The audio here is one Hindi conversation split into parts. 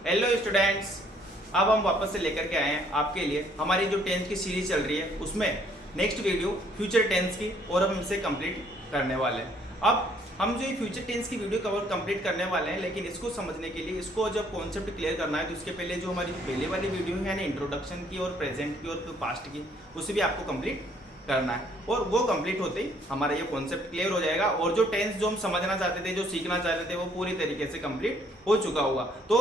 हेलो स्टूडेंट्स, अब हम वापस से लेकर के आए हैं आपके लिए हमारी जो टेंथ की सीरीज चल रही है उसमें नेक्स्ट वीडियो फ्यूचर टेंस की, और हम इसे कंप्लीट करने वाले हैं। अब हम जो ये फ्यूचर टेंस की वीडियो कवर कंप्लीट करने वाले हैं, लेकिन इसको समझने के लिए इसको जब कॉन्सेप्ट क्लियर करना है तो इसके पहले जो हमारी पहले वाली वीडियो है यानी इंट्रोडक्शन की और प्रेजेंट की और पास्ट की, उसे भी आपको कंप्लीट करना है। और वो कंप्लीट होते ही हमारा ये कॉन्सेप्ट क्लियर हो जाएगा और जो टेंस जो हम समझना चाहते थे, जो सीखना चाहते थे, वो पूरी तरीके से कंप्लीट हो चुका होगा। तो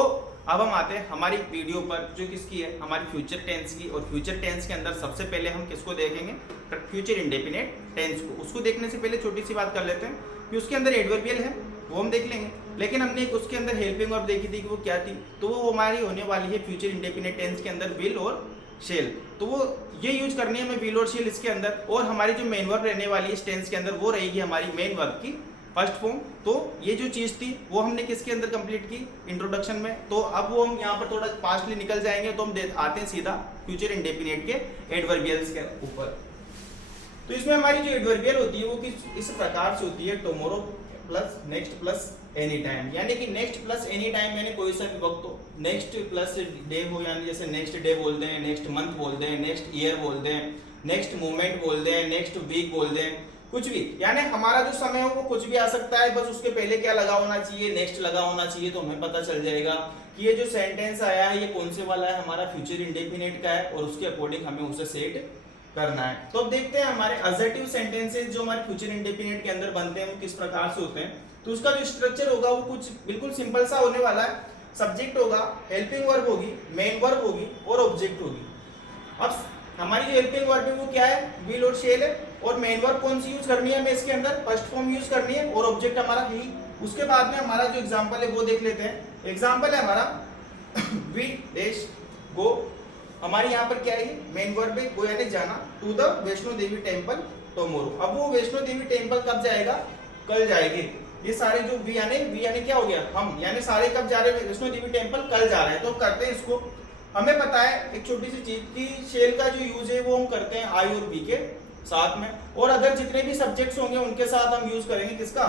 अब हम आते हैं हमारी वीडियो पर जो किसकी है, हमारी फ्यूचर टेंस की। और फ्यूचर टेंस के अंदर सबसे पहले हम किसको देखेंगे, फ्यूचर इंडेफिनिट टेंस को। उसको देखने से पहले छोटी सी बात कर लेते हैं कि उसके अंदर एडवर्बियल है, वो हम देख लेंगे। लेकिन हमने एक उसके अंदर हेल्पिंग वर्ब देखी थी कि वो क्या थी, तो वो हमारी होने वाली है फ्यूचर इंडेफिनिट टेंस के अंदर विल और शेल। तो वो ये यूज करनी है हमें विल और शेल इसके अंदर। और हमारी जो मेन वर्ब रहने वाली है इस टेंस के अंदर वो रहेगी हमारी मेन वर्ब की फर्स्ट फॉर्म। तो ये जो चीज थी वो हमने किसके अंदर कंप्लीट की, इंट्रोडक्शन में। तो अब वो हम यहाँ पर थोड़ा फास्टली निकल जाएंगे, तो हम आते हैं सीधा फ्यूचर इंडेफिनिट के एडवर्बियल्स के ऊपर। तो इसमें हमारी जो एडवर्बियल होती है वो इस प्रकार से होती है, tomorrow plus next plus any time. यानी कि नेक्स्ट प्लस एनी टाइम, यानी कोई सा भी वक्त हो, नेक्स्ट प्लस डे हो, यानी जैसे नेक्स्ट डे बोलते हैं, नेक्स्ट मंथ बोलते हैं, नेक्स्ट ईयर बोलते हैं, नेक्स्ट मोमेंट बोलते हैं, नेक्स्ट वीक बोलते हैं, कुछ भी। यानी हमारा जो समय हो वो कुछ भी आ सकता है, बस उसके पहले क्या लगा होना चाहिए, नेक्स्ट लगा होना चाहिए, तो हमें पता चल जाएगा कि ये जो सेंटेंस आया है ये कौन से वाला है, हमारा फ्यूचर इंडेफिनिट का है, और उसके अकॉर्डिंग हमें उसे सेट करना है। तो अब देखते हैं हमारे असर्टिव सेंटेंसेस जो हमारे फ्यूचर इंडेफिनिट के अंदर बनते हैं वो किस प्रकार से होते हैं। तो उसका जो स्ट्रक्चर होगा वो कुछ बिल्कुल सिंपल सा होने वाला है। सब्जेक्ट होगा, हेल्पिंग वर्ब होगी, मेन वर्ब होगी और ऑब्जेक्ट होगी। अब हमारी जो हेल्पिंग वर्ब है वो क्या है, विल और शेल है। और मेन वर्ब कौन सी यूज करनी है हमें इसके अंदर, फर्स्ट फॉर्म यूज करनी है, और ऑब्जेक्ट हमारा ही। उसके बाद में हमारा जो एग्जांपल है वो देख लेते हैं। एग्जांपल है हमारा वी डैश गो। हमारी यहाँ पर क्या है, मेन वर्ब है गो यानी जाना, to the Vaishno Devi temple tomorrow. अब वो वैष्णो देवी टेम्पल कब जाएगा, कल जाएंगे। ये सारे जो वी यानी क्या हो गया, हम, यानी सारे कब जा रहे हैं, वैष्णो देवी टेम्पल कल जा रहे हैं। तो करते हैं इसको। हमें पता है एक छोटी सी चीज कि शेल का जो यूज है वो हम करते हैं आई और बी के साथ में, और अदर जितने भी सब्जेक्ट्स होंगे उनके साथ हम यूज करेंगे किसका,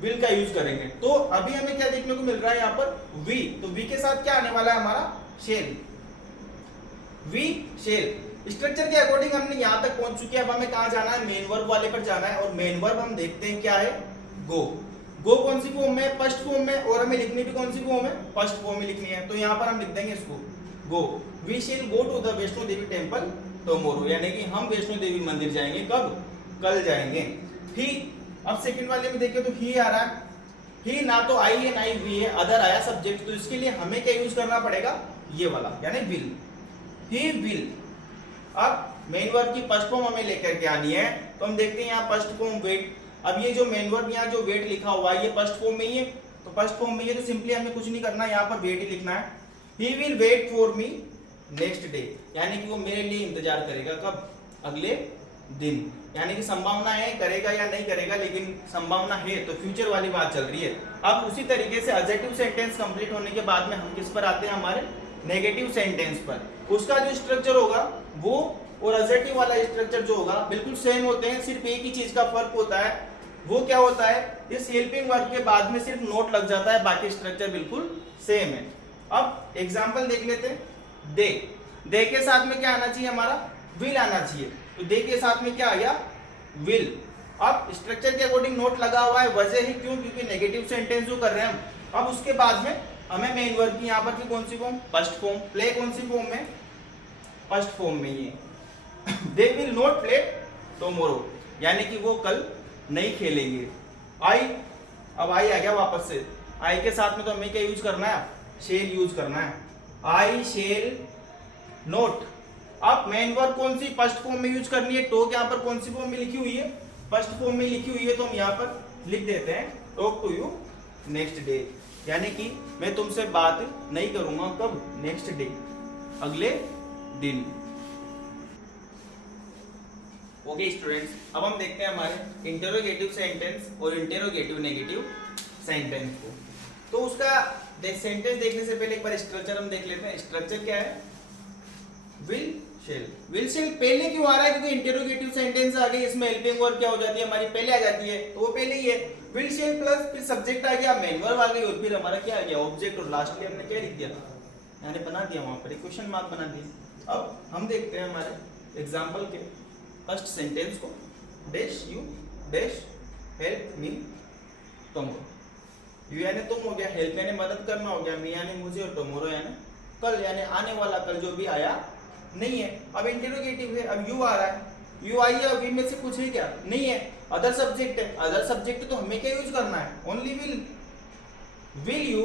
विल का यूज करेंगे। तो अभी हमें क्या देखने को मिल रहा है यहाँ पर, वी। तो वी के साथ क्या आने वाला है हमारा, शेल। वी शेल स्ट्रक्चर के अकॉर्डिंग हमने यहाँ तक पहुंच चुके हैं। अब हमें कहाँ जाना है, मेन वर्ब वाले पर जाना है। और मेन वर्ब हम देखते हैं क्या है, गो। गो कौन सी फॉर्म में, फर्स्ट फॉर्म में, और हमें लिखनी भी कौन सी फॉर्म है, फर्स्ट फॉर्म में लिखनी है। तो यहाँ पर हम लिख देंगे इसको go. We shall go to the Vaishno Devi temple tomorrow, यानी कि हम वैष्णो देवी मंदिर जाएंगे, कब, कल जाएंगे। ही, अब सेकंड वाले में देखिए तो ही आ रहा है। ही ना तो आई है ना ही वी है, अदर आया सब्जेक्ट। तो इसके लिए हमें क्या यूज करना पड़ेगा, ये वाला, यानी विल, ही विल। अब मेन वर्ब की फर्स्ट फॉर्म हमें लेकर के आनी है। तो हम देखते हैं यहाँ फर्स्ट फॉर्म वेट। अब ये जो मेन वर्ब यहाँ जो वेट लिखा हुआ है ये फर्स्ट फॉर्म में ही है। तो फर्स्ट फॉर्म में ही है तो सिंपली हमें कुछ नहीं करना, यहाँ पर वेट ही लिखना है। He will wait for me next day, यानी कि वो मेरे लिए इंतजार करेगा, कब, अगले दिन। यानी कि संभावना है करेगा या नहीं करेगा, लेकिन संभावना है, तो फ्यूचर वाली बात चल रही है। अब उसी तरीके से एडजेक्टिव सेंटेंस कंप्लीट होने के बाद में हम किस पर आते हैं, हमारे नेगेटिव सेंटेंस पर। उसका जो स्ट्रक्चर होगा वो और एडजेक्टिव वाला स्ट्रक्चर जो होगा बिल्कुल सेम होते हैं, सिर्फ एक ही चीज का फर्क होता है। वो क्या होता है, इस हेल्पिंग वर्ब के बाद में सिर्फ नोट लग जाता है, बाकी स्ट्रक्चर बिल्कुल सेम है। अब एग्जांपल देख लेते हैं। दे, दे के साथ में क्या आना चाहिए हमारा, विल आना चाहिए। तो दे के साथ में क्या आ गया, विल। अब स्ट्रक्चर के अकॉर्डिंग नोट लगा हुआ है, वजह ही क्यों, क्योंकि नेगेटिव सेंटेंस जो कर रहे हैं हम। अब उसके बाद में हमें मेन वर्ब की यहाँ पर भी कौन सी फॉर्म, फर्स्ट फॉर्म। प्ले कौन सी फॉर्म में, फर्स्ट फॉर्म में ही है। They will not play tomorrow, यानी कि वो कल नहीं खेलेंगे। आई, अब आई आ गया वापस से। आई के साथ में तो हमें क्या यूज करना है, शेल यूज करना है। I shall note. अब मेन वर्ब कौन सी, फर्स्ट फॉर्म में यूज करनी है। टॉक यहाँ पर कौन सी फॉर्म में लिखी हुई है, फर्स्ट फॉर्म में लिखी हुई है। तो हम यहाँ पर लिख देते हैं talk to you next day, यानी कि मैं तुमसे बात नहीं करूंगा, कब, नेक्स्ट डे, अगले दिन। ओके स्टूडेंट्स, अब हम देखते हैं हमारे इंटेरोगेटिव सेंटेंस और इंटेरोगेटिव नेगेटिव सेंटेंस को। तो उसका सेंटेंस देखने से पहले एक बार स्ट्रक्चर हम देख लेते हैं। स्ट्रक्चर क्या है, विल शेल। विल शेल पहले क्यों आ रहा है, क्योंकि इंटेरोगेटिव सेंटेंस आ गई, इसमें हेल्पिंग वर्ब क्या हो जाती है हमारी, पहले आ जाती है, तो वो पहले ही है। विल शेल प्लस फिर सब्जेक्ट आ गया, मेन वर्ब आ गई और फिर हमारा क्या आ गया ऑब्जेक्ट, और लास्टली हमने क्या लिख दिया, मैंने बना दिया वहां पर एक क्वेश्चन मार्क बना दिया। अब हम देखते हैं हमारे एग्जांपल के फर्स्ट सेंटेंस को, dash you dash help me tomorrow. You यानी तुम हो गया, हेल्प यानी मदद करना हो गया, मी यानी मुझे, और टुमारो यानी कल यानी आने वाला कल जो भी आया नहीं है। अब इंटरोगेटिव है, अब यू आ रहा है, यू आई है, अब इनमें से कुछ है क्या, नहीं है, अदर सब्जेक्ट है, अदर सब्जेक्ट तो हमें क्या यूज करना है, only will. Will you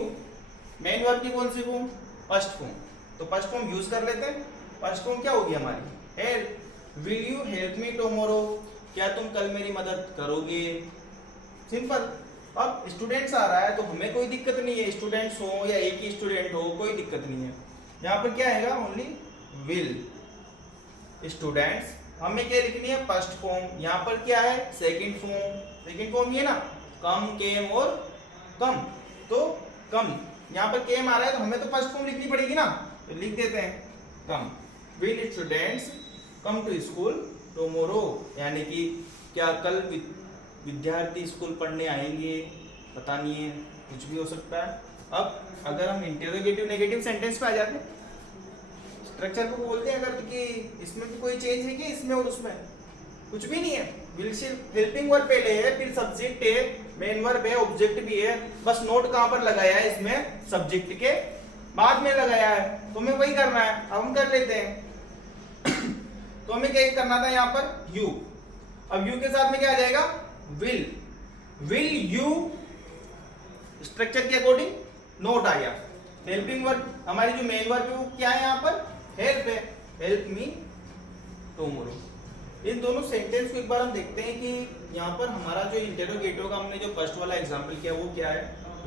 main verb की कौन सी फॉर्म, फर्स्ट फॉर्म, तो फर्स्ट फॉर्म यूज कर लेते हैं। फर्स्ट फॉर्म क्या होगी हमारी, help. Will you help me tomorrow, क्या तुम कल मेरी मदद करोगे, सिंपल। अब स्टूडेंट्स आ रहा है तो हमें कोई दिक्कत नहीं है, स्टूडेंट्स हो या एक ही स्टूडेंट हो कोई दिक्कत नहीं है। यहाँ पर क्या आएगा, ओनली विल। स्टूडेंट्स हमें क्या लिखनी है, फर्स्ट फॉर्म, यहाँ पर क्या है सेकंड फॉर्म, सेकंड फॉर्म ये ना कम केम और कम, तो कम यहाँ पर केम आ रहा है तो हमें तो फर्स्ट फॉर्म लिखनी पड़ेगी ना, तो लिख देते हैं come. Will students come to school tomorrow, यानी कि क्या कल विद्यार्थी स्कूल पढ़ने आएंगे, पता नहीं है, कुछ भी हो सकता है। अब अगर हम इंटरोगेटिव नेगेटिव सेंटेंस पे आ जाते हैं, स्ट्रक्चर को बोलते हैं अगर कि इसमें भी कोई चेंज है कि इसमें और उसमें, कुछ भी नहीं है। विल सिर्फ हेल्पिंग वर्ब पहले है, फिर सब्जेक्ट है, मेन वर्ब है, ऑब्जेक्ट भी है, बस नोट कहां पर लगाया है, इसमें सब्जेक्ट के बाद में लगाया है, तो हमें वही करना है। अब हम कर लेते हैं तो हमें क्या करना था यहाँ पर, यू। अब यू के साथ में क्या आ जाएगा, विल। विल यू स्ट्रक्चर के अकॉर्डिंग नोट आ गया। हेल्पिंग वर्ब हमारी जो मेन वर्ब है वो क्या है यहाँ पर, हेल्प है, हेल्प मी टुमारो। इन दोनों सेंटेंस को एक बार हम देखते हैं कि यहाँ पर हमारा जो इंटरोगेटिव का हमने जो फर्स्ट वाला एग्जांपल किया वो क्या है,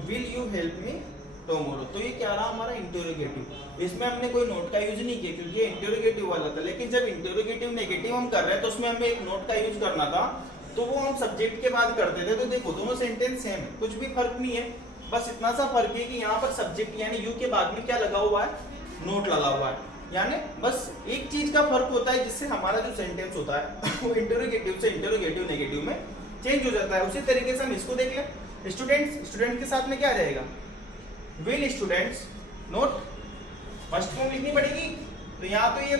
will you help me tomorrow, तो ये क्या रहा हमारा इंटरोगेटिव। इसमें हमने कोई नोट का यूज नहीं किया क्योंकि ये इंटरोगेटिव वाला था, लेकिन जब इंटरोगेटिव नेगेटिव हम कर रहे हैं तो उसमें हमें एक नोट का यूज करना था, तो वो हम सब्जेक्ट के बाद करते थे। तो देखो दोनों सेंटेंस सेम है, कुछ भी फर्क नहीं है, बस इतना सा फर्क है कि यहाँ पर सब्जेक्ट यानी यू के बाद में क्या लगा हुआ है, नोट लगा हुआ है। यानी बस एक चीज का फर्क होता है जिससे हमारा जो सेंटेंस होता है वो इंटरोगेटिव से इंटरोगेटिव नेगेटिव में चेंज हो जाता है। उसी तरीके से हम इसको देख लें, स्टूडेंट्स, स्टूडेंट के साथ में क्या आ जाएगा, will students note, first form लिखनी पड़ेगी, तो यहाँ तो ये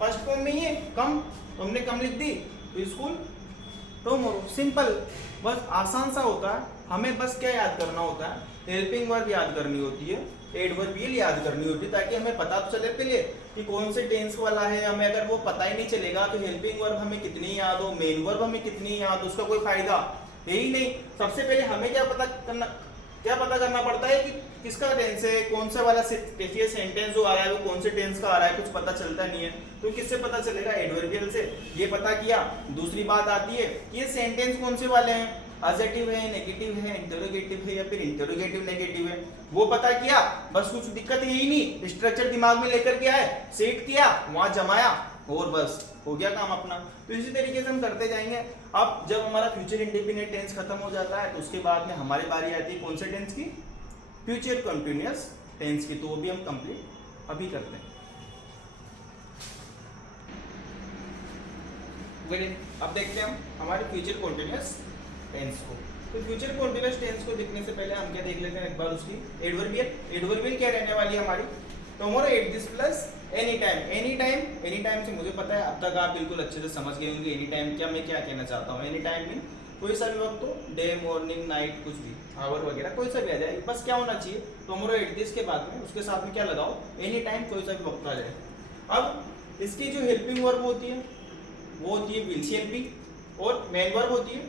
फर्स्ट फॉर्म में ही है कम, तो हमने कम लिख दी, तो स्कूल टुमारो, सिंपल, बस आसान सा होता है। हमें बस क्या याद करना होता है, हेल्पिंग वर्ब याद करनी होती है, एडवर्बियल याद करनी होती है, ताकि हमें पता तो चले पहले कि कौन से टेंस वाला है। हमें अगर वो पता ही नहीं चलेगा तो हेल्पिंग वर्ब हमें कितनी याद हो, मेन वर्ब हमें कितनी याद हो, उसका कोई फायदा है ही नहीं। सबसे पहले हमें क्या पता करना पड़ता है कि किसका टेंस है, कौन सा वाला देखिए सेंटेंस जो आ रहा है वो कौन से टेंस का आ रहा है, कुछ पता चलता नहीं है, तो किससे पता चलेगा, एडवर्बियल से। ये पता किया, दूसरी बात आती है ये सेंटेंस कौन से वाले हैं, पॉजिटिव है, नेगेटिव है, इंटरोगेटिव है या फिर इंटरोगेटिव नेगेटिव है, वो पता किया, बस कुछ दिक्कत यही नहीं, स्ट्रक्चर दिमाग में लेकर के आए, सेट किया, वहां जमाया और बस हो गया काम अपना। तो इसी तरीके से हम करते जाएंगे। अब जब हमारा फ्यूचर इंडेफिनिट टेंस खत्म हो जाता है तो उसके बाद में हमारी बारी आती है कौन से टेंस की, फ्यूचर कंटिन्यूअस टेंस की, तो वो भी हम कंप्लीट अभी करते हैं। अब देखते हैं हम हमारे फ्यूचर कंटिन्यूअस टेंस को। तो फ्यूचर कंटिन्यूअस टेंस को देखने से पहले हम क्या देख लेते हैं एक बार उसकी एडवर्बियल। एडवर्बियल क्या रहने वाली है हमारी, tomorrow at this plus any time. Any time से मुझे पता है अब तक आप बिल्कुल अच्छे से समझ गए होंगे एनी टाइम क्या मैं क्या कहना चाहता हूँ। एनी टाइम मीन कोई सा भी वक्त हो, डे, मॉर्निंग, नाइट, कुछ भी, आवर वगैरह कोई सा भी आ जाए, बस क्या होना चाहिए, टुमारो एट दिस के बाद में उसके साथ में क्या लगाओ, एनी टाइम, कोई सा भी वक्त आ जाए। अब इसकी जो हेल्पिंग वर्ब होती है वो होती है विल सी हेल्पिंग, और मेन वर्ब होती है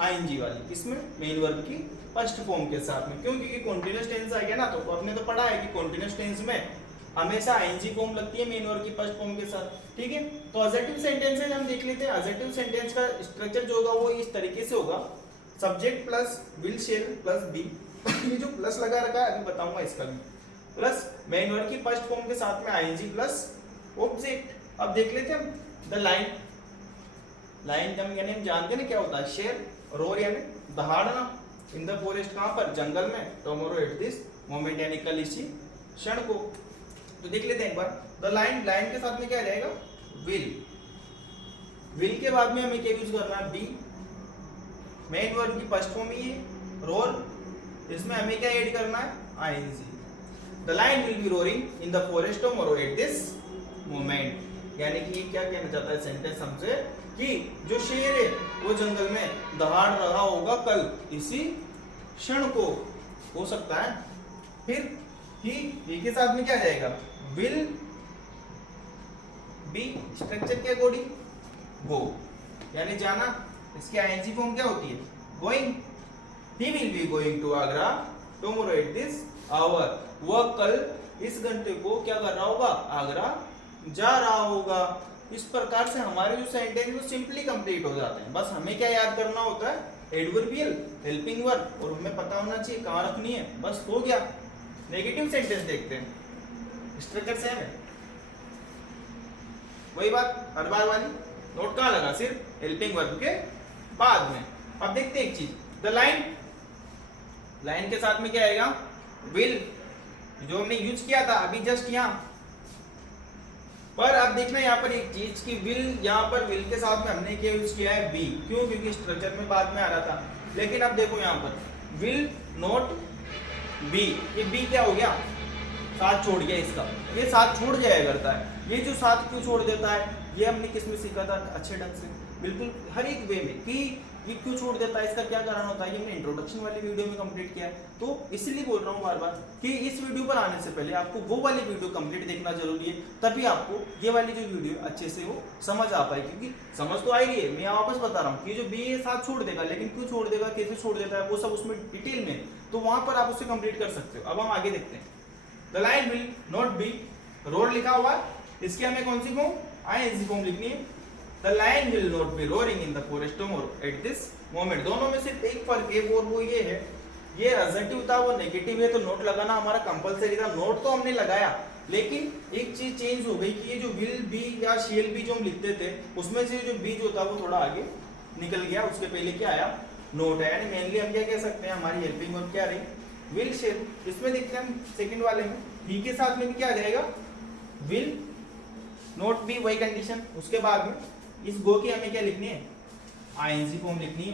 आईएनजी वाली, इसमें मेन वर्ब की फर्स्ट फॉर्म के साथ में, क्यों, क्योंकि कॉन्टिन्यूअस टेंस आ गया ना, तो आपने तो पढ़ा है कि कॉन्टिन्यूअस टेंस में हमेशा आईएनजी फॉर्म लगती है मेन वर्ब की फर्स्ट फॉर्म के साथ, ठीक है। तो असेटिव सेंटेंसेस हम देख लेते हैं। असेटिव सेंटेंस का स्ट्रक्चर जो होगा वो इस तरीके से होगा, subject plus will shall plus be ये जो प्लस लगा रखा है अभी बताऊंगा इसका भी, प्लस मेन वर्ब की फर्स्ट फॉर्म के साथ में आईएनजी प्लस ऑब्जेक्ट। अब देख लेते हैं द लाइन, लाइन कम यानी हम जानते हैं ना क्या होता है, शेर, रोर यानी दहाड़ना, इन द फॉरेस्ट कहां पर, जंगल में, टुमारो एट दिस मोमेंट यानी कल इसी क्षण को। तो देख लेते हैं एक बार, द लाइन, लाइन के साथ में क्या आ जाएगा, विल, विल के बाद में हमें क्या यूज करना है, बी, मेन वर्ब की फर्स्ट फॉर्म ही है, रोर, इसमें हमें क्या ऐड करना है, ING. The lion will be roaring in the forest tomorrow at this moment. यानी कि क्या कहना चाहता है सेंटेंस हमसे कि जो शेर है वो जंगल में दहाड़ रहा होगा कल इसी क्षण को, हो सकता है। फिर ही के साथ में क्या जाएगा, विल बी स्ट्रक्चर के अकॉर्डिंग गो, यानी जाना, इसकी आईएनजी फॉर्म क्या होती है, going. He will be going to Agra tomorrow at this hour, वह कल इस घंटे को क्या कर रहा होगा, आगरा जा रहा होगा। इस प्रकार से हमारे जो सेंटेंस वो सिंपली कंप्लीट हो जाते हैं। बस हमें क्या याद करना होता है, एडवर्बियल, हेल्पिंग वर्ब, और हमें पता होना चाहिए कहाँ रखनी है, बस हो गया। नेगेटिव सेंटेंस देखते हैं, स्ट्रक्चर सेम है, वही बात हर बार वाली, नोट कहाँ लगा, सिर्फ हेल्पिंग वर्ब के बाद में। अब देखते हैं एक चीज, द लाइन, लाइन के साथ में क्या आएगा, विल, जो हमने यूज किया था अभी जस्ट यहाँ पर। अब देखना यहाँ पर एक चीज कि विल, यहाँ पर विल के साथ में हमने क्या यूज किया है, बी, क्यों, क्योंकि स्ट्रक्चर में बाद में आ रहा था। लेकिन अब देखो यहाँ पर विल नॉट बी, ये बी क्या हो गया, साथ छोड़ गया इसका, ये साथ छोड़ जाया करता है। ये जो साथ क्यों छोड़ देता है, ये हमने किस में सीखा था अच्छे ढंग से, बिल्कुल हर एक वे में, कि ये क्यों छोड़ देता है, इसका क्या कारण होता है, ये हमने इंट्रोडक्शन वाली वीडियो में कंप्लीट किया है। तो इसलिए बोल रहा हूँ बार बार कि इस वीडियो पर आने से पहले आपको वो वाली वीडियो कंप्लीट देखना जरूरी है, तभी आपको ये वाली जो वीडियो अच्छे से वो समझ आ पाए। क्योंकि समझ तो आ रही है, मैं वापस बता रहा हूँ कि जो बी ये साथ छोड़ देगा, लेकिन क्यों छोड़ देगा, कैसे छोड़ देता है, वो सब उसमें डिटेल में, तो वहां पर आप उसे कंप्लीट कर सकते हो। अब हम आगे देखते हैं, the lion will not B road लिखा हुआ, इसकी हमें कौन सी फॉर्म, आईएनजी फॉर्म लिखनी है। The lion will not B roaring in the forest tomorrow at this moment. दोनों में सिर्फ एक फर्क है, और वो ये है, ये पॉजिटिव था वो नेगेटिव है, तो नोट लगाना हमारा कंपलसरी था। नोट तो हमने लगाया, लेकिन एक चीज चेंज हो गई कि ये जो विल बी या शेल बी जो हम लिखते थे, उसमें से जो बी जो था वो थोड़ा आगे निकल गया, उसके पहले क्या आया, नोट है। यानी मेनली हम क्या कह सकते हैं, हमारी हेल्पिंग वर्ब क्या रही, विल शेल। इसमें देखते हैं हम सेकंड वाले में, ही के साथ में भी क्या आ जाएगा, विल नॉट बी, वही कंडीशन। उसके बाद में इस गो की हमें क्या लिखनी है, आईएनजी फॉर्म लिखनी है।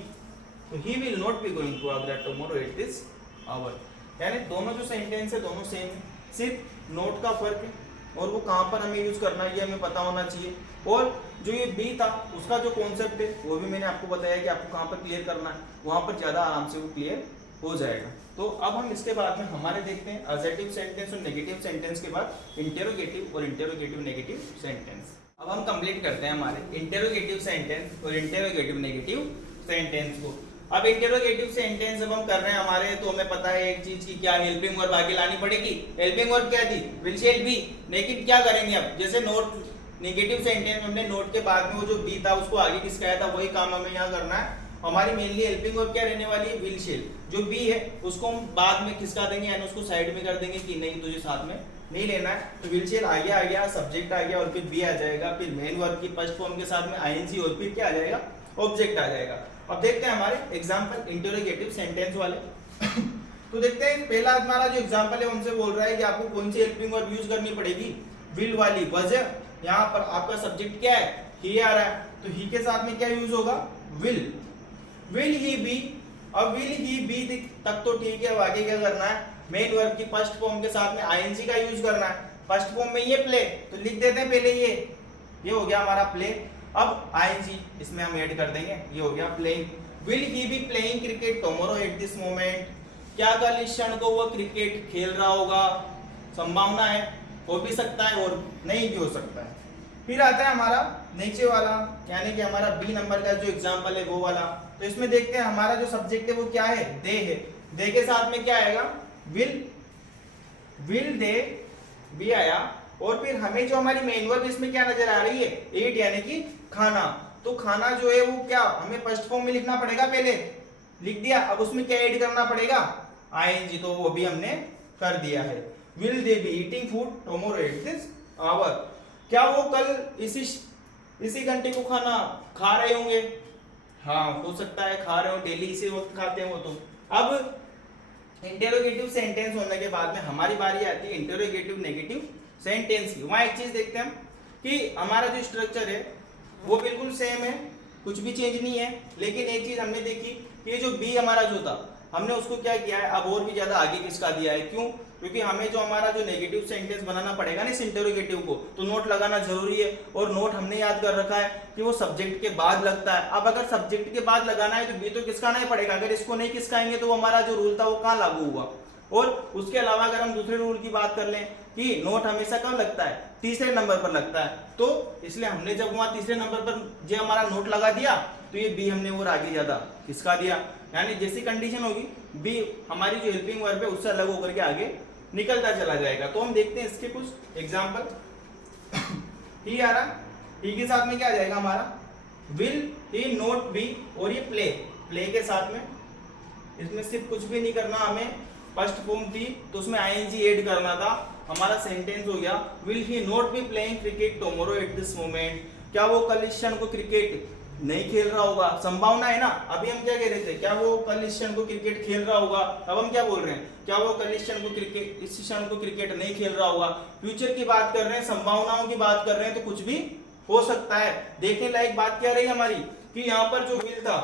तो he will not be going to Agra tomorrow at this hour. यानी दोनों जो सेंटेंस है दोनों सेम है, सिर्फ नोट का फर्क है, और वो कहाँ पर हमें यूज करना है ये हमें पता होना चाहिए। और जो ये बी था उसका जो कॉन्सेप्ट है वो भी मैंने आपको बताया कि आपको कहाँ पर क्लियर करना है, वहां पर ज्यादा आराम से वो क्लियर हो जाएगा। तो अब हम इसके बाद में हमारे देखते हैं असेटिव सेंटेंस और नेगेटिव सेंटेंस के बाद इंटेरोगेटिव और इंटेरोगेटिव नेगेटिव सेंटेंस। अब हम कंप्लीट करते हैं हमारे इंटेरोगेटिव सेंटेंस और इंटेरोगेटिव नेगेटिव सेंटेंस को। अब इंटेरोगेटिव सेंटेंस जब हम कर रहे हैं हमारे, तो हमें पता है एक चीज की, क्या हेल्पिंग वर्ब आगे लानी पड़ेगी। हेल्पिंग वर्ब क्या थी, विल शेल बी। लेकिन क्या करेंगे अब, जैसे नोट नेगेटिव सेंटेंस में हमने नोट के बाद में वो जो बी था उसको आगे किसका आया था, वही काम हमें यहाँ करना है। हमारी मेनली हेल्पिंग वर्ब क्या रहने वाली है, विल शेल। जो बी है उसको हम बाद में खिसका देंगे, यानी उसको साइड में कर देंगे कि नहीं तुझे साथ में नहीं लेना है। तो विल शेल आ गया, सब्जेक्ट आ गया, और फिर बी आ जाएगा, फिर मेन वर्ब की फर्स्ट फॉर्म के साथ में आईएनजी, और फिर क्या आ जाएगा, ऑब्जेक्ट आ जाएगा। अब देखते हैं हमारे एग्जांपल इंटेरोगेटिव सेंटेंस वाले। तो देखते हैं पहला हमारा जो एग्जांपल है उनसे बोल रहा है कि आपको कौन सी हेल्पिंग वर्ब यूज करनी पड़ेगी, विल वाली। वजह यहाँ पर आपका सब्जेक्ट क्या है, ही आ रहा है, तो ही के साथ में क्या यूज होगा, विल। Will he be. अब विल ही बी तक तो ठीक है, अब आगे क्या करना है, मेन वर्ब की फर्स्ट फॉर्म के साथ में आईएनजी का यूज करना है। फर्स्ट फॉर्म में ये प्ले, तो लिख देते हैं पहले ये हो गया हमारा प्ले। अब आईएनजी इसमें हम ऐड कर देंगे, ये हो गया playing. Will he be playing cricket tomorrow at this moment. क्या कल इस क्षण को वो क्रिकेट खेल रहा होगा, संभावना है, हो भी सकता है और नहीं भी हो सकता है। फिर आता है हमारा नीचे वाला, यानी कि हमारा बी नंबर का जो एग्जांपल है वो वाला। तो इसमें देखते हैं हमारा जो सब्जेक्ट है वो क्या है, दे है। दे के साथ में क्या आएगा, विल दे भी आया, और फिर हमें जो हमारी मेन वर्ब इसमें क्या नजर आ रही है, ईट, यानी कि खाना। तो खाना जो है वो क्या हमें फर्स्ट फॉर्म में लिखना पड़ेगा, पहले लिख दिया, अब उसमें क्या ऐड करना पड़ेगा, आईएनजी, तो वो भी हमने कर दिया है। Will they be eating food tomorrow at this hour. क्या वो कल इसी घंटे को खाना खा रहे होंगे, हाँ हो सकता है खा रहे हो, डेली इसी वक्त खाते हो। तो अब इंटेरोगेटिव सेंटेंस होने के बाद में हमारी बारी आती है इंटेरोगेटिव नेगेटिव सेंटेंस की। वहां एक चीज देखते हैं हम कि हमारा जो स्ट्रक्चर है वो बिल्कुल सेम है, कुछ भी चेंज नहीं है। लेकिन एक चीज हमने देखी कि ये जो बी हमारा जो था, हमने उसको क्या किया है, अब और भी ज्यादा आगे किसका दिया है। क्यों? क्योंकि हमें जो हमारा जो नेगेटिव सेंटेंस बनाना पड़ेगा ना इस इंटरोगेटिव को, तो नोट लगाना जरूरी है। और नोट हमने याद कर रखा है कि वो सब्जेक्ट के बाद लगता है। अब अगर सब्जेक्ट के बाद लगाना है तो बी तो किसकाना ही पड़ेगा। अगर इसको नहीं किसकाएंगे तो वो हमारा जो रूल था वो कहाँ लागू हुआ। और उसके अलावा अगर हम दूसरे रूल की बात कर लें कि नोट हमेशा कब लगता है, तीसरे नंबर पर लगता है, तो इसलिए हमने जब वहां तीसरे नंबर पर जो हमारा नोट लगा दिया तो ये बी हमने और आगे ज्यादा किसका दिया, यानी जैसी कंडीशन होगी बी हमारी जो हेल्पिंग वर्ब है उससे अलग होकर के आगे निकलता चला जाएगा। तो हम देखते हैं इसके कुछ एग्जाम्पल। ही आ रहा, ही के साथ में क्या आ जाएगा हमारा, विल ही नोट बी, और ये प्ले, प्ले के साथ में इसमें सिर्फ कुछ भी नहीं करना हमें, फर्स्ट फॉर्म थी तो उसमें आईएनजी ऐड करना था, हमारा सेंटेंस हो गया will he not be playing cricket tomorrow at this moment. क्या वो कल इस क्षण को क्रिकेट नहीं खेल रहा होगा, संभावना है ना। अभी हम क्या कह रहे थे, क्या वो कल इस क्षण को क्रिकेट खेल रहा होगा, अब हम क्या बोल रहे हैं, क्या वो कल इस क्षण को क्रिकेट नहीं खेल रहा होगा। फ्यूचर की बात कर रहे हैं, संभावनाओं की बात कर रहे हैं, तो कुछ भी हो सकता है। देखने लायक बात क्या रही हमारी कि यहाँ पर जो विल था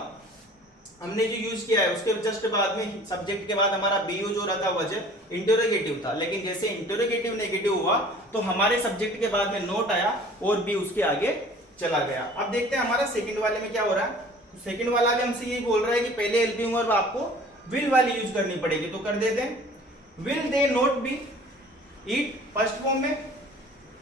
हमने जो यूज किया है उसके जस्ट बाद में सब्जेक्ट के बाद हमारा बी जो रखा वजह इंटरोगेटिव था, लेकिन जैसे इंटरोगेटिव नेगेटिव हुआ तो हमारे सब्जेक्ट के बाद में नोट आया और बी उसके आगे चला गया। अब देखते हैं हमारा सेकंड वाले में क्या हो रहा है। सेकंड वाला भी हमसे यही बोल रहा है कि पहले हेल्पिंग वर्ब आपको विल वाली यूज करनी पड़ेगी, तो कर देते हैं will they not be eat first form में,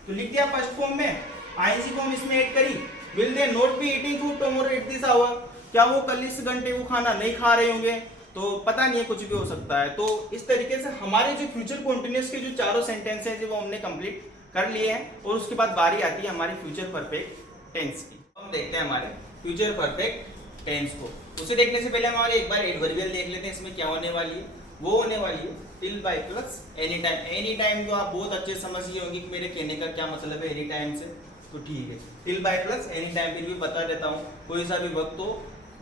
तो लिख दिया फर्स्ट फॉर्म में, आईएनजी फॉर्म इसमें ऐड करी, will they not be eating food tomorrow at this hour, क्या वो कल इस घंटे वो खाना नहीं खा रहे होंगे, तो पता नहीं है, कुछ भी हो सकता है। तो इस तरीके से हमारे जो फ्यूचर कॉन्टिन्यूअस के जो चारों सेंटेंस हैं वो हमने कंप्लीट कर लिए हैं, और उसके बाद बारी आती है हमारी फ्यूचर परफेक्ट टेंस की। हम देखते हैं हमारे फ्यूचर परफेक्ट टेंस को। उसे देखने से पहले हमारे एक बार एडवर्बियल देख लेते हैं, इसमें क्या होने वाली है। वो होने वाली है till by plus any time. Any time तो आप बहुत अच्छे समझ गए होंगे कि मेरे कहने का क्या मतलब है एनी टाइम से, तो ठीक है till by plus any time फिर भी बता देता हूँ, कोई सा भी वक्त हो,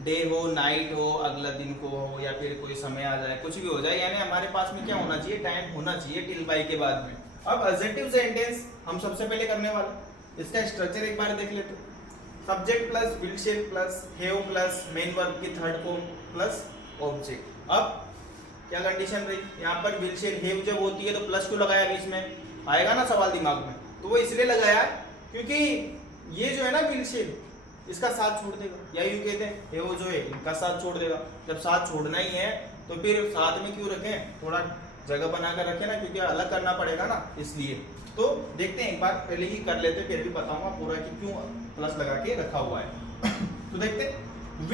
डे हो, नाइट हो, अगला दिन को हो, या फिर कोई समय आ जाए, कुछ भी हो जाए, यानी हमारे पास में क्या होना चाहिए, टाइम होना चाहिए टिल बाय के बाद में। अब एडजेक्टिव सेंटेंस हम सबसे पहले करने वाले, इसका स्ट्रक्चर एक बार देख लेते हैं। Subject plus will shall plus have plus main verb की थर्ड फॉर्म प्लस ऑब्जेक्ट। अब क्या कंडीशन रही, यहाँ पर विल शेल हैव जब होती है तो प्लस क्यों लगाया बीच में, आएगा ना सवाल दिमाग में, तो वो इसलिए लगाया क्योंकि ये जो है ना विल शेल इसका साथ छोड़ देगा, या यूं कहते हैं ये वो जो है इनका साथ छोड़ देगा। जब साथ छोड़ना ही है तो फिर साथ में क्यों रखें, थोड़ा जगह बनाकर रखें ना, क्योंकि अलग करना पड़ेगा ना, इसलिए। तो देखते हैं एक बार पहले ही कर लेते, फिर भी बताऊंगा पूरा कि क्यों प्लस लगा के रखा हुआ है। तो देखते हैं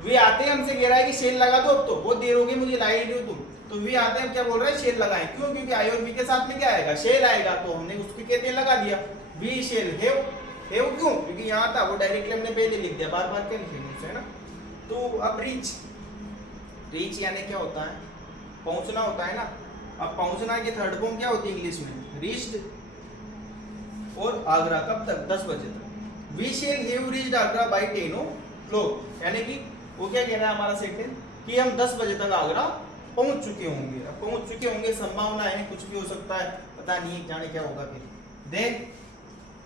वी आते हैं हमसे कह रहा है कि शेल लगा दो, अब तो बहुत देर हो गई मुझे लाई दो तुम, तो वी आते हैं क्या बोल रहा है शेल लगाएं, क्यों, क्योंकि आई और बी के साथ में क्या आएगा, शेल आएगा, तो हमने उसके कहते हैं लगा दिया वी शेल हैव क्यों, क्योंकि यहाँ था वो डायरेक्टली हमने पहले लिख दिया, बार बार क्या लिखेंगे है ना। तो अब रीच यानी क्या होता है, पहुंचना होता है ना। अब पहुंचना की थर्ड फॉर्म क्या होती है इंग्लिश में, रीच्ड, और आगरा कब तक, 10 बजे तक। We shall have reached Agra by 10 o'clock, यानी कि वो क्या कह रहा है हमारा सेंटेंस कि हम 10 बजे तक आगरा पहुंच चुके होंगे। अब पहुंच चुके होंगे, संभावना है कुछ भी हो सकता है, पता नहीं जाने क्या होगा। फिर दे,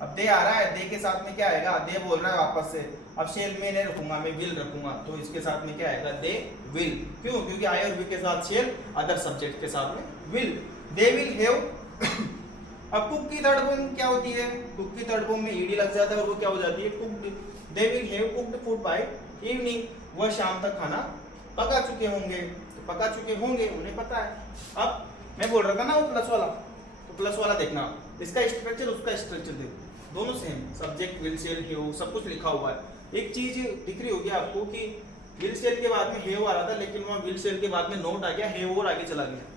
अब दे आ रहा है, दे के साथ में क्या आएगा, दे बोल रहा है वापस से, अब शेल में नहीं रखूंगा, मैं विल रखूंगा, तो इसके साथ में क्या आएगा, दे विल, क्यों, क्योंकि आई और वी के साथ शेल, अदर सब्जेक्ट के साथ में विल, दे विल हैव। अब कुक की थर्ड फॉर्म क्या होती है, कुक की थर्ड फॉर्म में ईडी लग जाता है और वो क्या हो जाती है, cooked. They will have cooked food by evening, वह शाम तक खाना पका चुके होंगे, तो पका चुके होंगे उन्हें पता है। अब मैं बोल रहा था ना वो प्लस वाला, तो प्लस वाला देखना, इसका स्ट्रक्चर उसका स्ट्रक्चर देखो, दोनों same, subject will shall have सब कुछ लिखा हुआ है। एक चीज दिख रही होगी आपको कि विल शेल के बाद में हैव आ रहा था, लेकिन वहां विल शेल के बाद में नोट आ गया, हैव और आगे चला गया।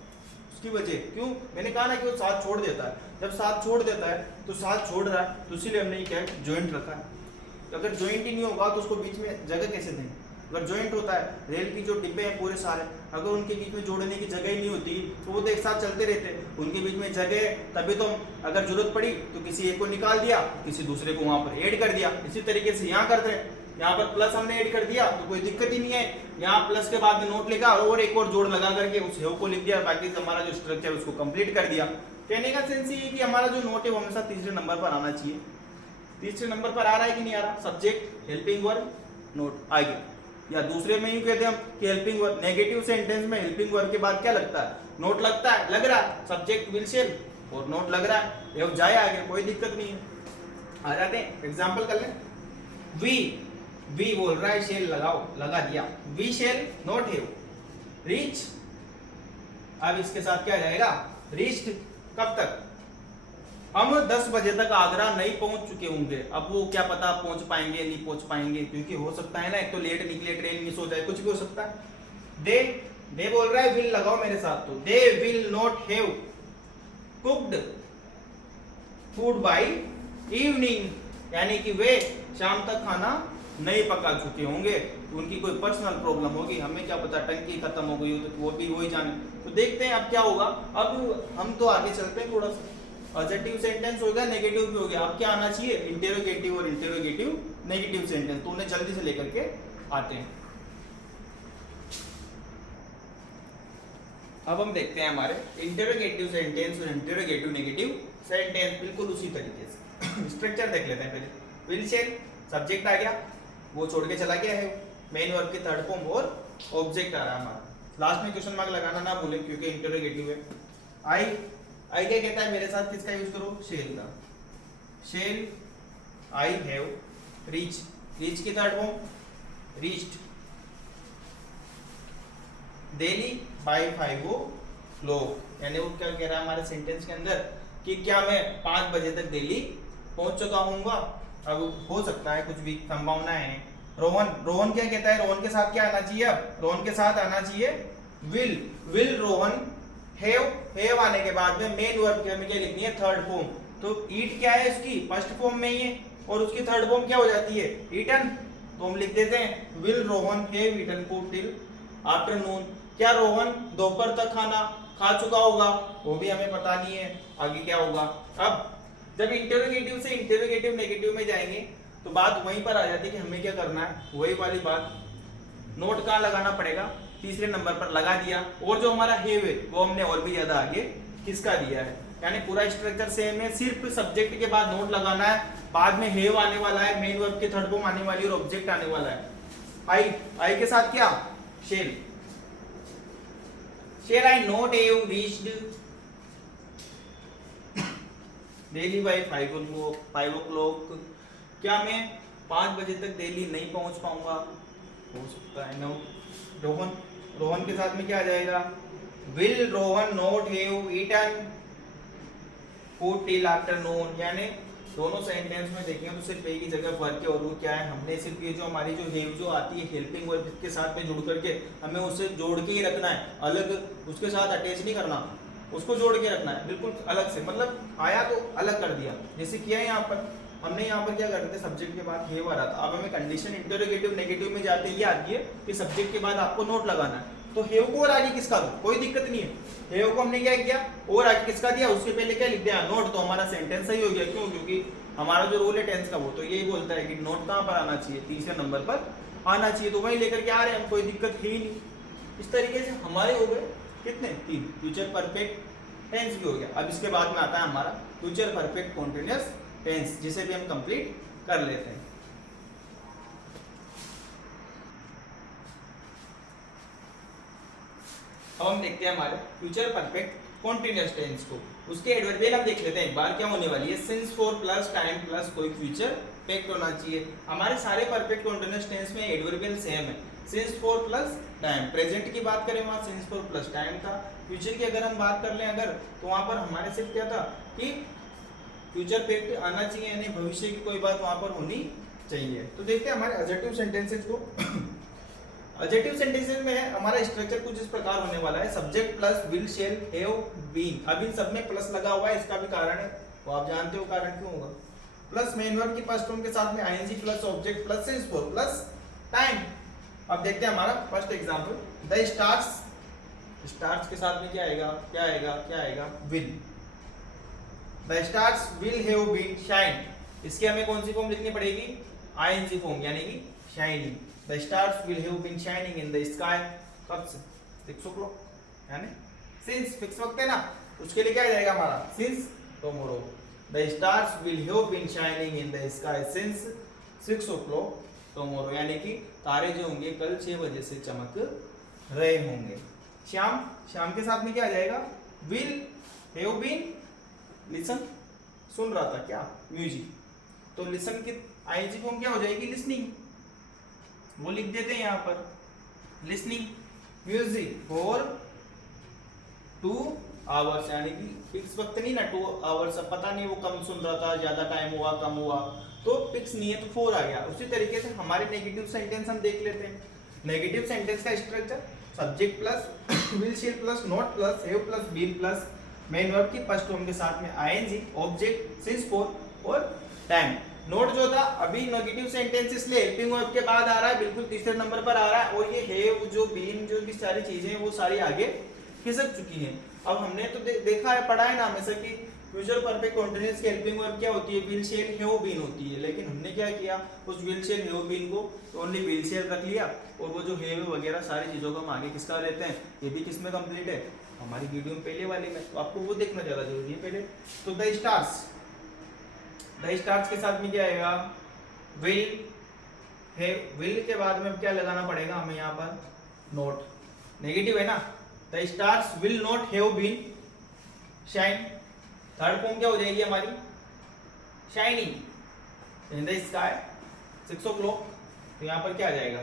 उसकी वजह क्यों, मैंने कहा ना कि वो साथ छोड़ देता है, जब साथ छोड़ देता है तो साथ छोड़ रहा है, तो इसीलिए हमने क्या ज्वाइंट रखा है। तो अगर ज्वाइंट ही नहीं होगा तो उसको बीच में जगह कैसे देंगे। अगर ज्वाइंट होता है, रेल की जो डिब्बे हैं पूरे सारे, अगर उनके बीच में जोड़ने की जगह ही नहीं होती तो वो तो एक साथ चलते रहते, उनके बीच में जगह, तभी तो अगर जरूरत पड़ी तो किसी एक को निकाल दिया, किसी दूसरे को वहां पर ऐड कर दिया। इसी तरीके से यहाँ करते हैं, यहाँ पर प्लस हमने ऐड कर दिया तो कोई दिक्कत ही नहीं है, यहाँ प्लस के बाद में नोट लिखा और एक और जोड़ लगा करके उस हेव को लिख दिया, बाकी हमारा जो स्ट्रक्चर उसको कंप्लीट कर दिया। कहने का सेंस ये कि हमारा जो नोट है वो हमेशा तीसरे नंबर पर आना चाहिए। तीसरे नंबर पर आ रहा है कि नहीं आ रहा, सब्जेक्ट हेल्पिंग वर्ब नोट आगे। या दूसरे में यूं कहते हैं हम कि हेल्पिंग वर्ब। नेगेटिव सेंटेंस में हेल्पिंग वर्ब के बाद क्या लगता है? नोट लगता है, लग रहा है, सब्जेक्ट विल शेल और नोट लग रहा है, ये जाए आगे, कोई दिक्कत नहीं है। आ जाते हैं, एग्जांपल कर लें। वी बोल रहा है शेल लगाओ, लगा दिया, we shall not have reach. अब इसके साथ क्या जाएगा? रीच्ड। कब तक? हम 10 बजे तक आगरा नहीं पहुंच चुके होंगे। अब वो क्या पता पहुंच पाएंगे नहीं पहुंच पाएंगे, क्योंकि हो सकता है ना, एक तो लेट निकले, ट्रेन मिस हो जाए, कुछ भी हो सकता है। दे बोल रहा है विल लगाओ मेरे साथ, तो they will not have cooked food by evening, यानी कि वे शाम तक खाना नहीं पका चुके होंगे, उनकी कोई पर्सनल प्रॉब्लम होगी, हमें क्या पता, टंकी खत्म हो गई हो तो वो भी वही जाने। तो देखते हैं अब क्या होगा। अब हम तो आगे चलते हैं थोड़ा सा। पॉजिटिव सेंटेंस हो गया, नेगेटिव भी हो गया, अब क्या आना चाहिए? इंटेरोगेटिव और इंटेरोगेटिव नेगेटिव सेंटेंस। तो उन्हें जल्दी से लेकर के आते हैं। अब हम देखते हैं हमारे इंटेरोगेटिव सेंटेंस और इंटेरोगेटिव नेगेटिव सेंटेंस बिल्कुल उसी तरीके से। स्ट्रक्चर देख लेते हैं पहले। विल शेल, सब्जेक्ट आ गया, वो छोड़ के चला गया है, मेन वर्ब की थर्ड फॉर्म और ऑब्जेक्ट आ रहा है हमारा। लास्ट में क्वेश्चन मार्क लगाना ना भूलें क्योंकि इंटेरोगेटिव है। आई क्या कहता है? मेरे साथ किसका यूज करो? शेल का। Shall I have reach, reach की third form reached. Daily by 5 o'clock, यानी वो क्या कह रहा है हमारे सेंटेंस के अंदर कि क्या मैं 5 बजे तक डेली पहुंच चुका हूँगा। अब हो सकता है, कुछ भी संभावनाएं हैं। रोहन क्या कहता है? रोहन के साथ क्या आना चाहिए? अब रोहन के साथ आना चाहिए विल रोहन हैव आने के बाद में मेन वर्ब की हमें क्या लिखनी है? Third form. तो ईट क्या है? उसकी फर्स्ट फॉर्म में ही है और उसकी थर्ड फॉर्म क्या हो जाती है? ईटन। तो हम लिख देते हैं will Rohan have eaten food till afternoon. क्या रोहन दोपहर तक खाना खा चुका होगा? वो भी हमें पता नहीं है, आगे क्या होगा। अब जब इंटेरोगेटिव से इंटेरोगेटिव नेगेटिव में जाएंगे तो बात वहीं पर आ जाती है कि हमें क्या करना है, वही वाली बात। नोट कहाँ लगाना पड़ेगा? तीसरे नंबर पर लगा दिया, और जो हमारा हैव है वो हमने और भी ज्यादा आगे किसका दिया है, यानी पूरा स्ट्रक्चर सेम है, सिर्फ सब्जेक्ट के बाद नोट लगाना है, बाद में हैव आने वाला है, मेन वर्ब की थर्ड फॉर्म आने वाली है और ऑब्जेक्ट आने वाला है। आई के साथ क्या? Shall. Shall I not have reached daily by 5 o'clock। क्या मैं 5 बजे तक डेली नहीं पहुंच पाऊंगा? हो सकता है। नो। रोहन के साथ में क्या आ जाएगा? Will Rohan not have eaten food till afternoon, यानी दोनों सेंटेंस में देखेंगे तो सिर्फ एक ही जगह फर्क है, और वो क्या है? हमने सिर्फ ये जो हमारी जो हैव जो आती है हेल्पिंग वर्ब के साथ में जुड़ करके हमें उससे जोड़ के ही रखना है, अलग उसके साथ अटैच नहीं करना, उसको जोड़ के रखना है बिल्कुल अलग से। मतलब आया तो अलग कर दिया, जैसे किया है यहाँ पर। हमने यहाँ पर क्या कर रहे थे? सब्जेक्ट के बाद हैव आ रहा था, अब हमें कंडीशन इंटेरोगेटिव नेगेटिव में जाते ये आती है कि सब्जेक्ट के बाद आपको नोट लगाना है, तो हैव को और आगे किसका दो? कोई दिक्कत नहीं है। हैव को हमने क्या किया? और आगे किसका दिया? उसके पहले क्या लिख दिया? नोट। तो हमारा सेंटेंस सही हो गया। क्यों? क्योंकि हमारा जो रूल है टेंस का वो तो यही बोलता है कि नोट कहाँ पर आना चाहिए? तीसरे नंबर पर आना चाहिए, तो वही लेकर के आ रहे हैं हम, कोई दिक्कत ही नहीं। इस तरीके से हमारे हो गए कितने? 3। फ्यूचर परफेक्ट टेंस भी हो गया। अब इसके बाद में आता है हमारा फ्यूचर परफेक्ट कॉन्टिन्यूअस टेंस, जिसे भी हम कंप्लीट कर लेते हैं। अब हम देखते हैं हमारे फ्यूचर परफेक्ट कॉन्टिन्यूअस टेंस को। उसके एडवर्बियल हम देख लेते हैं एक बार क्या होने वाली है। Since for plus time plus कोई फ्यूचर परफेक्ट होना चाहिए। हमारे सारे परफेक्ट कॉन्टिन्यूअस टेंस में एडवर्बियल सेम है। Since for plus time, present की बात करें वहां सिंस फॉर प्लस टाइम था। फ्यूचर की अगर हम बात कर लें अगर, तो वहां पर हमारे सिर्फ क्या था कि फ्यूचर परफेक्ट आना चाहिए, यानी भविष्य की कोई बात वहां पर होनी चाहिए। तो देखते हैं हमारे एडजेक्टिव सेंटेंसेस को। एडजेक्टिव सेंटेंसेस में हमारा स्ट्रक्चर कुछ इस प्रकार होने वाला है। Subject plus will shall have been. अब इन सब में प्लस लगा हुआ है, इसका भी कारण है, वो आप जानते हो कारण क्यों होगा। प्लस मेन वर्ब की फर्स्ट फॉर्म के साथ में ING plus object plus since for plus time. अब देखते हैं हमारा फर्स्ट एग्जांपल। द स्टार्स के साथ में क्या आएगा? क्या आएगा? क्या आएगा? Will. The stars will have been shine. इसकी हमें कौन सी फॉर्म लिखनी पड़ेगी? आईएनजी फॉर्म, यानी कि shining. The stars will have been shining in the sky। कब से? 6 o'clock, यानी since फिक्स वक्त है ना, उसके लिए क्या आ जाएगा हमारा? since tomorrow। The stars will have been shining in the sky since 6 o'clock tomorrow, यानी कि तारे जो होंगे कल 6 बजे से चमक रहे होंगे। श्याम, श्याम के साथ में क्या आ जाएगा, विल हैव बीन लिसन, सुन रहा था क्या, म्यूजिक, तो लिसन की आईएनजी फॉर्म क्या हो जाएगी, लिसनिंग, वो लिख देते हैं यहाँ पर, लिसनिंग म्यूजिक फॉर 2 आवर्स, यानी कि फिक्स वक्त नहीं ना 2 आवर्स, अब पता नहीं वो कम सुन रहा था, ज्यादा टाइम हुआ कम हुआ, तो फिक्स नहीं है तो 4 आ गया। उसी तरीके से हमारे नेगेटिव सेंटेंस हम देख लेते हैं। नेगेटिव सेंटेंस का structure subject plus will shall plus not plus have plus been plus main verb की फर्स्ट फॉर्म के साथ में आईएनजी, ऑब्जेक्ट, सिंस फॉर और टाइम। नोट जो था अभी नेगेटिव सेंटेंस इसलिए हेल्पिंग वर्ब के बाद आ रहा है, बिल्कुल तीसरे नंबर पर आ रहा है, और ये हैव जो बीन जो भी सारी चीजें हैं वो सारी आगे खिसक चुकी हैं। अब हमने तो देखा है, पढ़ा है ना हमेशा कि फ्यूचर परफेक्ट कंटीन्यूअस की हेल्पिंग वर्ब क्या होती है, विल शेल हैव बीन होती है, लेकिन हमने क्या किया, उस विल शेल हैव बीन को ओनली विल शेल रख लिया, और वो जो हैव वगैरह सारी चीजों को हम आगे किसका लेते हैं, ये भी किसमें कंप्लीट है, हमारी वीडियो में पहले वाले में, तो आपको वो देखना ज्यादा जरूरी है पहले। तो द स्टार्स, द स्टार्स के साथ में क्या आएगा, विल है, विल के बाद में क्या लगाना पड़ेगा हमें यहाँ पर, नोट, नेगेटिव है ना, the stars will not have been shine, third form क्या हो जाएगी हमारी, shining in the sky 6 o'clock, तो यहाँ पर क्या आ जाएगा,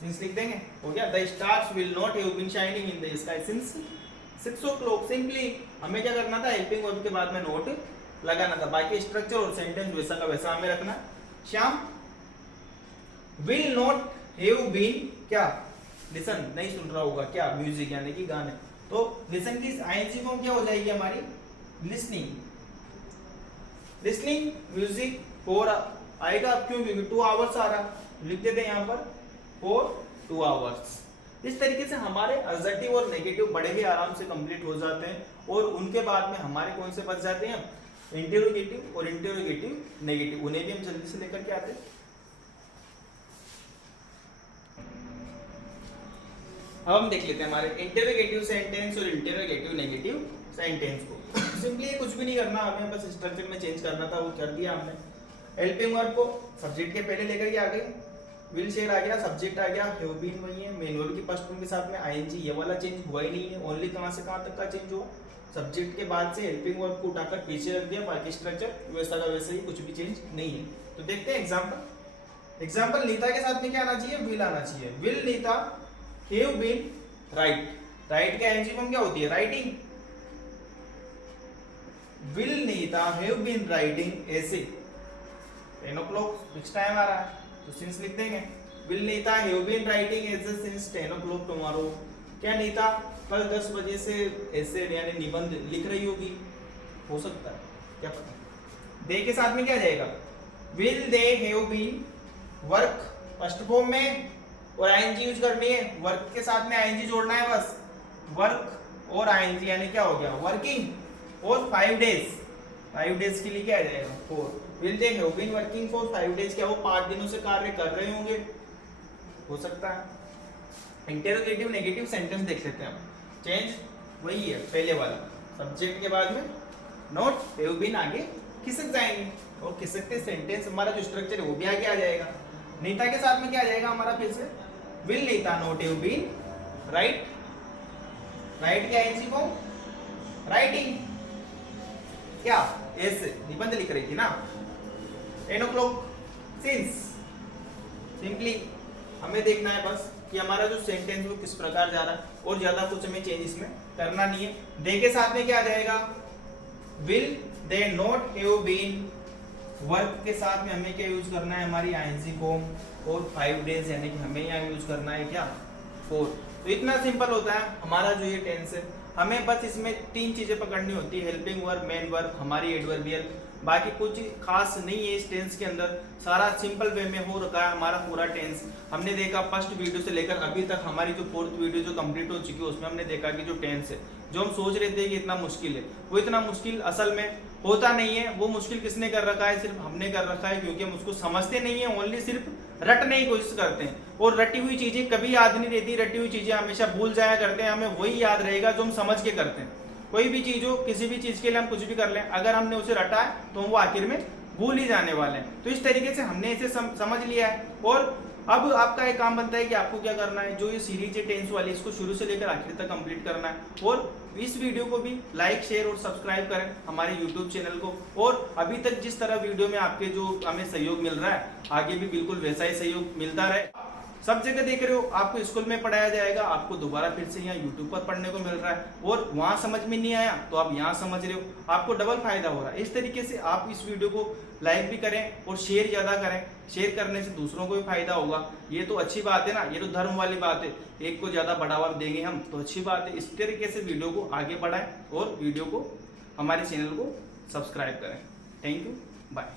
सिंस लिख देंगे, हो गया, the stars will not have been shining in the sky since 6 o'clock। Simply हमें क्या करना था, हेल्पिंग वर्ब के बाद में नोट लगाना था, बाकी स्ट्रक्चर और सेंटेंस वैसा का वैसा हमें रखना। Shyam will not have been क्या, लिसन, नहीं सुन रहा होगा क्या, म्यूजिक यानी कि गाने, तो लिसन की आईएनजी फॉर्म क्या हो जाएगी हमारी, लिसनिंग, लिसनिंग म्यूजिक फॉर आएगा, क्यों, क्योंकि 2 आवर्स आ रहा, लिख देते हैं यहाँ पर फॉर 2 आवर्स। इस तरीके से हमारे असर्टिव और नेगेटिव बड़े ही आराम से कंप्लीट हो जाते हैं, और उनके बाद में हमारे कौन से बच जाते हैं, इंटेरोगेटिव और इंटेरोगेटिव नेगेटिव, उन्हें भी हम जल्दी से लेकर के आते हैं। अब हम देख लेते हैं हमारे इंटेरोगेटिव सेंटेंस और इंटेरोगेटिव नेगेटिव सेंटेंस को। सिंपली कुछ भी नहीं करना हमें, बस स्ट्रक्चर में चेंज करना था, वो कर दिया हमने। हेल्पिंग वर्ब को सब्जेक्ट के पहले लेकर के आ गए, विल शेयर आ गया, सब्जेक्ट आ गया, हैव बीन वही है, मेन वर्ब की फर्स्ट फॉर्म के साथ में आईएनजी, ये वाला चेंज हुआ ही नहीं है, ओनली कहां से कहां तक का चेंज हुआ, सब्जेक्ट के बाद से हेल्पिंग वर्ब को उठाकर पीछे रख दिया, बाकी स्ट्रक्चर वैसा का वैसे ही, कुछ भी चेंज नहीं है। तो देखते हैं एग्जांपल। एग्जांपल, नीता के साथ में क्या आना चाहिए, विल आना चाहिए, will Neeta have been write, write का आईएनजी फॉर्म क्या होती है, writing, will Neeta have been writing ऐसे 10 o'clock फिक्स टाइम आ रहा है, तो सिंस लिख देंगे, will Neeta have been writing ऐसे सिंस 10 o'clock टुमारो, क्या नीता कल 10 बजे से ऐसे यानी निबंध लिख रही होगी, हो सकता है, क्या पता। दे के साथ में क्या जाएगा, will they have been work first form में, और आईएनजी यूज करनी है, वर्क के साथ में आईएनजी जोड़ना है बस, वर्क और आईएनजी यानी क्या हो गया, वर्किंग और 5 डेज, 5 डेज के लिए क्या आ जाएगा 4, will they have been working for 5 days, क्या वो 5 दिनों से कार्य कर रहे होंगे, हो सकता है। इंटेरोगेटिव नेगेटिव सेंटेंस देख लेते हैं हम, चेंज वही है पहले वाला, सब्जेक्ट के बाद में नॉट हैव बीन आगे खिसक जाएंगे, और खिसकते सेंटेंस हमारा जो स्ट्रक्चर है वो भी आगे आ जाएगा। नीता के साथ में क्या आ जाएगा हमारा, फिर से will Neeta not have been write, write क्या आईएनजी फॉर्म, राइटिंग, क्या ऐसे निबंध लिख रही थी ना, 10 o'clock सिंस, सिंपली हमें देखना है बस कि हमारा जो सेंटेंस वो किस प्रकार जा रहा है, और ज्यादा कुछ हमें चेंज इसमें करना नहीं है। दे के साथ में क्या आ जाएगा, will they not have been, work के साथ में हमें क्या यूज करना है, हमारी आईएनजी फॉर्म, और 5 डेज यानी कि हमें यहाँ यूज करना है क्या 4। तो इतना सिंपल होता है हमारा जो ये टेंस है। हमें बस इसमें 3 चीजें पकड़नी होती है, हेल्पिंग वर्ब, मेन वर्ब, हमारी एडवर्बियल, बाकी कुछ खास नहीं है इस टेंस के अंदर, सारा सिंपल वे में हो रखा है हमारा पूरा टेंस। हमने देखा फर्स्ट वीडियो से लेकर अभी तक हमारी जो 4th वीडियो जो कंप्लीट हो चुकी है उसमें हमने देखा कि जो टेंस है, जो हम सोच रहे थे कि इतना मुश्किल है, वो इतना मुश्किल असल में होता नहीं है। वो मुश्किल किसने कर रखा है, सिर्फ हमने कर रखा है, क्योंकि हम उसको समझते नहीं है, ओनली सिर्फ रटने की कोशिश करते हैं, और रटी हुई चीजें कभी याद नहीं रहती, रटी हुई चीजें हमेशा भूल जाया करते हैं। हमें वही याद रहेगा जो हम समझ के करते हैं। कोई भी चीज हो, किसी भी चीज के लिए हम कुछ भी कर लें, अगर हमने उसे रटा है तो वो आखिर में भूल ही जाने वाले हैं। तो इस तरीके से हमने इसे समझ लिया है और अब आपका एक काम बनता है कि आपको क्या करना है, जो ये सीरीज है टेंस वाली इसको शुरू से लेकर आखिर तक कंप्लीट करना है। और इस वीडियो को भी लाइक शेयर और सब्सक्राइब करें हमारे यूट्यूब चैनल को। और अभी तक जिस तरह वीडियो में आपके जो हमें सहयोग मिल रहा है आगे भी बिल्कुल वैसा ही सहयोग मिलता रहे। सब जगह देख रहे हो, आपको स्कूल में पढ़ाया जाएगा, आपको दोबारा फिर से यहाँ यूट्यूब पर पढ़ने को मिल रहा है और वहां समझ में नहीं आया तो आप यहाँ समझ रहे हो, आपको डबल फायदा हो रहा है। इस तरीके से आप इस वीडियो को लाइक भी करें और शेयर ज्यादा करें। शेयर करने से दूसरों को भी फायदा होगा, ये तो अच्छी बात है ना, ये तो धर्म वाली बात है। एक को ज्यादा बढ़ावा देंगे हम तो अच्छी बात है। इस तरीके से वीडियो को आगे बढ़ाएं और वीडियो को हमारे चैनल को सब्सक्राइब करें। Thank you, bye.